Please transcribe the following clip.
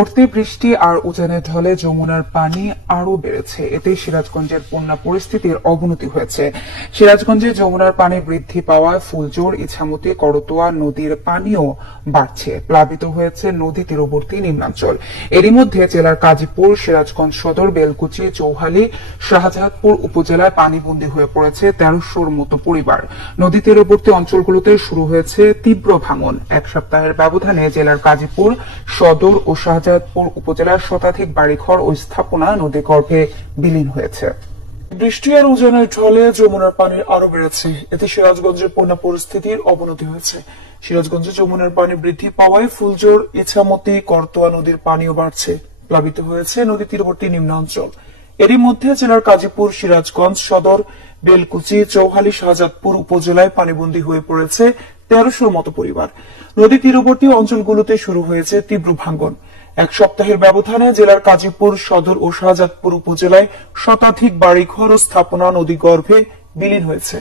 উঠতি বৃষ্টি আর উজানের ঢলে যমুনার পানি আরো বেড়েছে। এতে সিরাজগঞ্জের বন্যা পরিস্থিতির অবনতি হয়েছে। সিরাজগঞ্জে যমুনার পানি বৃদ্ধি পাওয়ায় ফুলজোর, ইছামতি, করতোয়া নদীর পানিও বাড়ছে। প্লাবিত হয়েছে নদী তীরবর্তী নিম্নাঞ্চল। এরই মধ্যে জেলার কাজীপুর, সিরাজগঞ্জ সদর, বেলকুচি, চৌহালি, শাহজাহানপুর উপজেলায় পানিবন্দী হয়ে পড়েছে ১৩০০-র মতো পরিবার। নদী তীরবর্তী অঞ্চলগুলোতে শুরু হয়েছে তীব্র ভাঙন। এক সপ্তাহের ব্যবধানে জেলার কাজীপুর সদর ও শাহজাহানপুর উপজেলার শতাধিক বাড়িঘর ও স্থাপনা নদীগর্ভে বিলীন হয়েছে। বৃষ্টি আর উজানের ঢলে যমুনার পানি আরো বেড়েছে। এতে সিরাজগঞ্জের বন্যা পরিস্থিতির অবনতি হয়েছে। সিরাজগঞ্জে যমুনার পানি বৃদ্ধি পাওয়ায় ফুলজোর, ইছামতি, করতোয়া নদীর পানিও বাড়ছে। প্লাবিত হয়েছে নদী তীরবর্তী নিম্নাঞ্চল। এরই মধ্যে জেলার কাজীপুর, সিরাজগঞ্জ সদর, বেলকুচি, চৌহালি, শাহজাদপুর উপজেলায় পানিবন্দী হয়ে পড়েছে ১৩০০-র মতো পরিবার। নদী তীরবর্তী অঞ্চলগুলোতে শুরু হয়েছে তীব্র ভাঙন। এক সপ্তাহের ব্যবধানে জেলার কাজীপুর সদর ও শাহজাদপুর উপজেলায় শতাধিক বাড়িঘর ও স্থাপনা নদীগর্ভে বিলীন হয়েছে।